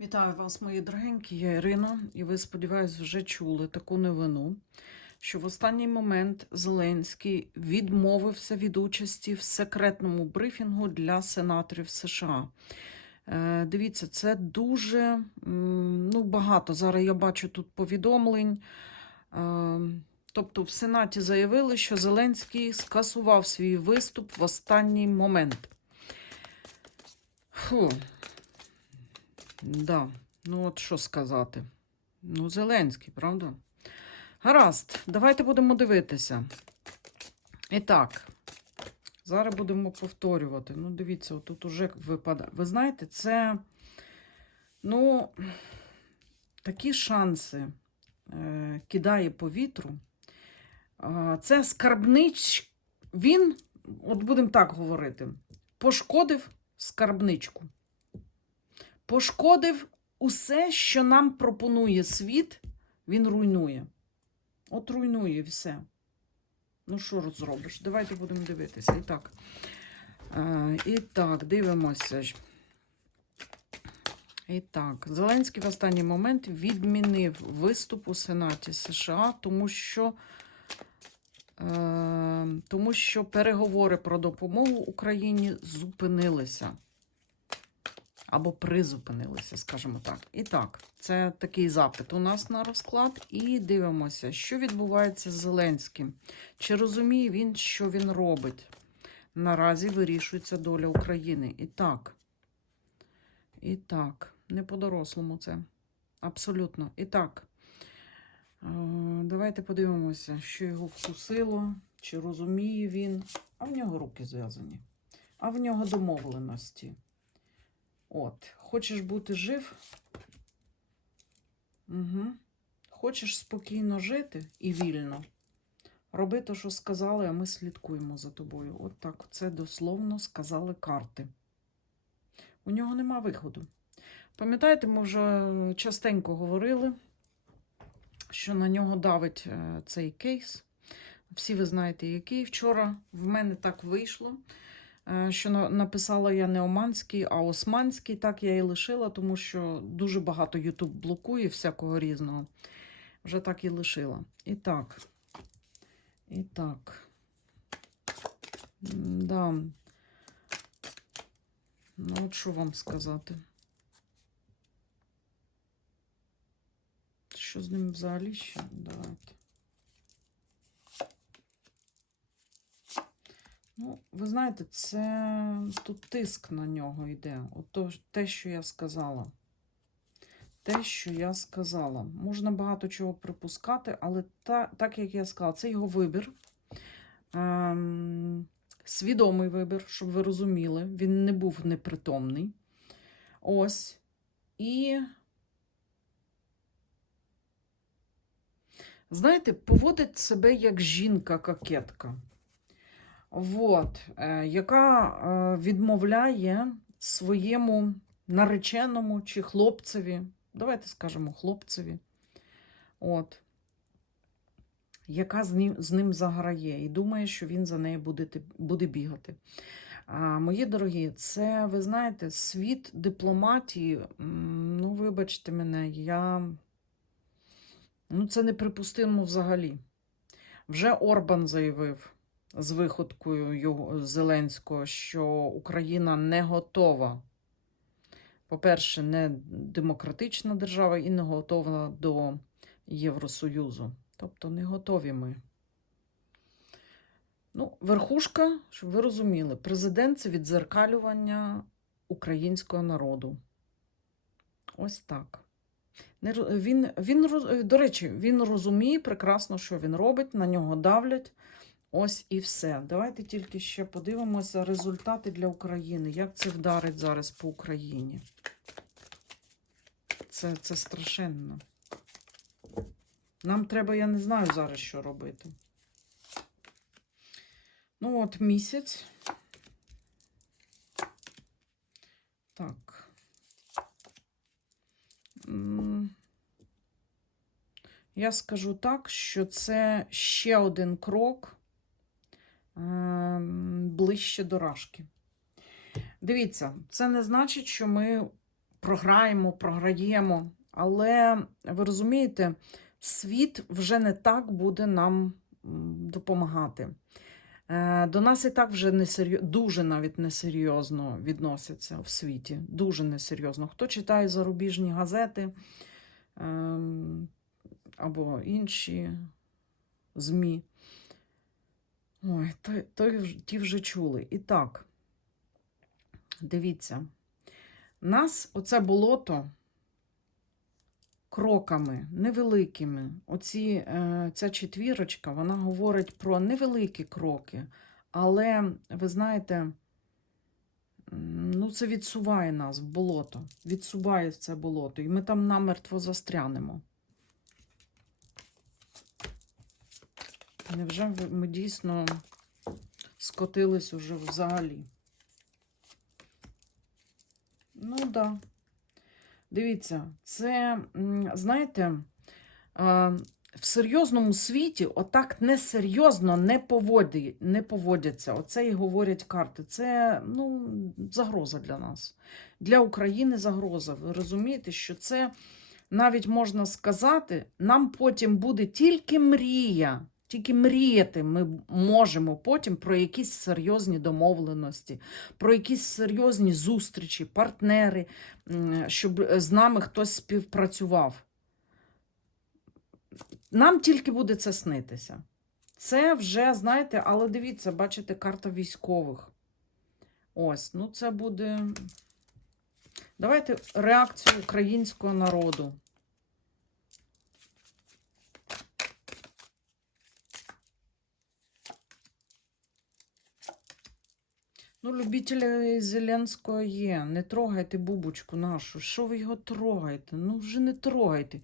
Вітаю вас, мої дорогенькі, я Ірина, і ви, сподіваюсь, вже чули таку новину, що в останній момент Зеленський відмовився від участі в секретному брифінгу для сенаторів США. Е, Дивіться, це дуже ну, багато. Зараз я бачу тут повідомлень. Е, Тобто в Сенаті заявили, що Зеленський скасував свій виступ в останній момент. Фу. Да, ну от що сказати. Ну, Зеленський, правда? Гаразд, давайте будемо дивитися. І так, зараз будемо повторювати. Ну, дивіться, тут уже випадає. Ви знаєте, це, ну, такі шанси е, кидає по вітру. Е, це скарбнич. Він, от будемо так говорити, пошкодив скарбничку пошкодив усе, що нам пропонує світ, він руйнує. От руйнує все. Ну, що зробиш? Давайте будемо дивитися. І так. Е, і так, дивимося. І так, Зеленський в останній момент відмінив виступ у Сенаті США, тому що, е, тому що переговори про допомогу Україні зупинилися або призупинилися, скажімо так. І так, це такий запит у нас на розклад. І дивимося, що відбувається з Зеленським. Чи розуміє він, що він робить? Наразі вирішується доля України. І так, і так, не по-дорослому це. Абсолютно. І так, е, давайте подивимося, що його вкусило, чи розуміє він. А в нього руки зв'язані. А в нього домовленості. От, хочеш бути жив? Угу. Хочеш спокійно жити і вільно. Роби те, що сказали, а ми слідкуємо за тобою. От так, це дословно сказали карти. У нього нема виходу. Пам'ятаєте, ми вже частенько говорили, що на нього давить е, цей кейс. Всі ви знаєте, який. Вчора в мене так вийшло. Е, що написала я не Оманський, а Османський. Так я і лишила, тому що дуже багато Ютуб блокує всякого різного. Вже так і лишила. І так. І так. Да. Ну, от що вам сказати? Що з ним взагалі ще? Давайте. Ну, ви знаєте, це тут тиск на нього йде. От то, те, що я сказала. Те, що я сказала. Можна багато чого припускати, але та, так як я сказала, це його вибір. Ем, свідомий вибір, щоб ви розуміли. Він не був непритомний. Ось. І. Знаєте, поводить себе як жінка-кокетка. Вот, е, яка е, відмовляє своєму нареченому чи хлопцеві, давайте скажемо хлопцеві, от, яка з ним, з ним заграє і думає, що він за нею буде, буде бігати. А, мої дорогі, це, ви знаєте, світ дипломатії, ну, вибачте мене, я. Ну, це неприпустимо взагалі. Вже Орбан заявив з виходкою Зеленського, що Україна не готова. По-перше, не демократична держава і не готова до Євросоюзу. Тобто не готові ми. Ну, верхушка, щоб ви розуміли, президент це відзеркалювання українського народу. Ось так. Він, він, до речі, він розуміє прекрасно, що він робить, на нього давлять. Ось і все. Давайте тільки ще подивимося результати для України. Як це вдарить зараз по Україні? Це, це страшенно. Нам треба, я не знаю зараз, що робити. Ну, от місяць. Так. Я скажу так, що це ще один крок ближче до рашки. Дивіться, це не значить, що ми програємо, програємо. Але ви розумієте, світ вже не так буде нам допомагати. Е, До нас і так вже несерйо... дуже навіть несерйозно відносяться в світі. Дуже несерйозно. Хто читає зарубіжні газети ем, або інші ЗМІ, ой, то, то, ті вже чули. І так, дивіться, нас оце болото кроками невеликими. Оці, е, ця четвірочка, вона говорить про невеликі кроки, але ви знаєте, ну це відсуває нас в болото, відсуває це болото, і ми там намертво застрянемо. Невже ми дійсно скотились уже взагалі? Ну так. Да. Дивіться, це, знаєте, в серйозному світі отак несерйозно не, поводі, не поводяться. Оце і говорять карти. Це ну, загроза для нас. Для України загроза. Ви розумієте, що це навіть можна сказати, нам потім буде тільки мрія. Тільки мріяти ми можемо потім про якісь серйозні домовленості, про якісь серйозні зустрічі, партнери, щоб з нами хтось співпрацював. Нам тільки буде це снитися. Це вже, знаєте, але дивіться, бачите, карта військових. Ось, ну це буде. Давайте реакцію українського народу. Ну, любителі Зеленського є. Не трогайте бубочку нашу. Що ви його трогаєте? Ну, вже не трогайте.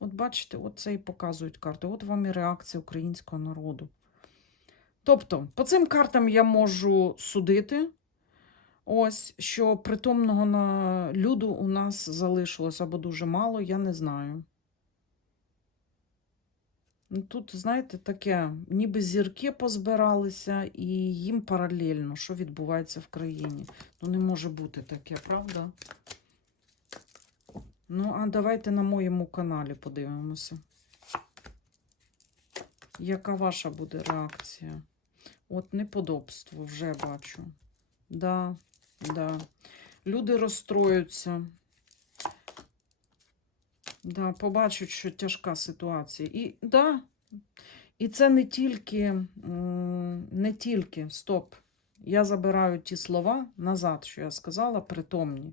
От бачите, от це і показують карти. От вам і реакція українського народу. Тобто, по цим картам я можу судити. Ось, що притомного на люду у нас залишилось або дуже мало, я не знаю. Ну, Тут, знаєте, таке, ніби зірки позбиралися, і їм паралельно, що відбувається в країні. Ну, не може бути таке, правда? Ну, а давайте на моєму каналі подивимося. Яка ваша буде реакція? От неподобство вже бачу. Да, да. Люди розстроюються. Да, побачать, що тяжка ситуація. І да, і це не тільки, не тільки, стоп. Я забираю ті слова назад, що я сказала, притомні.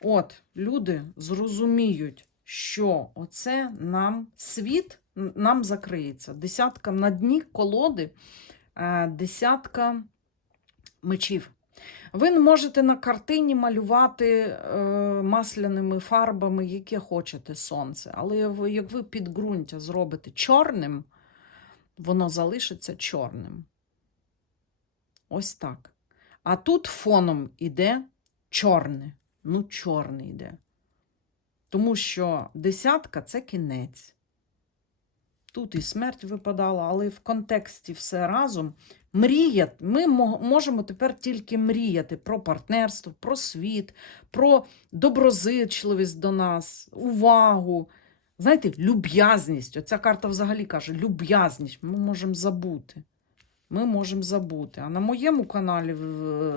От, люди зрозуміють, що оце нам світ нам закриється. Десятка на дні колоди, е, десятка мечів. Ви можете на картині малювати е, масляними фарбами, яке хочете сонце. Але як ви підґрунтя зробите чорним, воно залишиться чорним. Ось так. А тут фоном іде чорне. Ну, чорне йде. Тому що десятка це кінець. Тут і смерть випадала, але в контексті все разом мріяти. Ми можемо тепер тільки мріяти про партнерство, про світ, про доброзичливість до нас, увагу. Знаєте, люб'язність. Оця карта взагалі каже: люб'язність. Ми можемо забути. Ми можемо забути. А на моєму каналі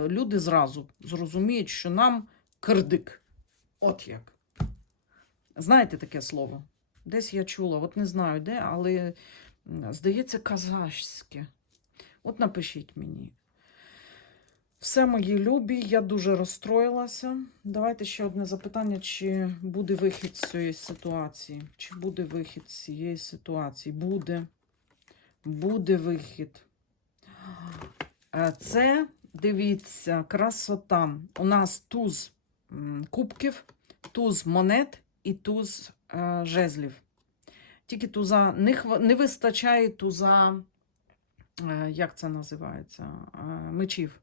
люди зразу зрозуміють, що нам кирдик. От як. Знаєте таке слово? Десь я чула, от не знаю де, але здається, казахське. От напишіть мені. Все мої любі, я дуже розстроїлася. Давайте ще одне запитання: чи буде вихід з цієї ситуації? Чи буде вихід з цієї ситуації? Буде. Буде вихід. Е, Це, дивіться, красота. У нас туз кубків, туз монет і туз жезлів. Тільки туза не, не вистачає туза, е, як це називається, е, мечів.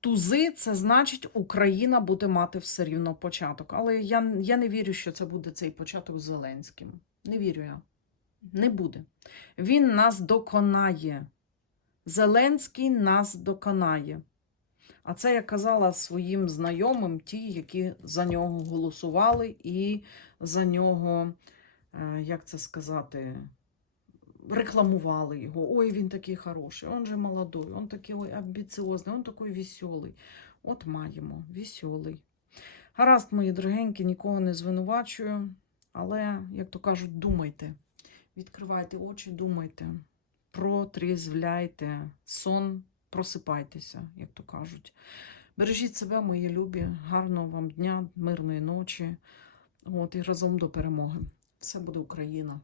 Тузи це значить, Україна буде мати все рівно початок. Але я, я не вірю, що це буде цей початок з Зеленським. Не вірю я. Не буде. Він нас доконає. Зеленський нас доконає. А це я казала своїм знайомим, ті, які за нього голосували і за нього, е, як це сказати, рекламували його. Ой, він такий хороший, он же молодой, он такий ой, амбіціозний, он такий веселий. От маємо, веселий. Гаразд, мої дорогенькі, нікого не звинувачую, але, як то кажуть, думайте. Відкривайте очі, думайте, протрізвляйте сон, просипайтеся, як то кажуть. Бережіть себе, мої любі, гарного вам дня, мирної ночі. От, і разом до перемоги. Все буде Україна!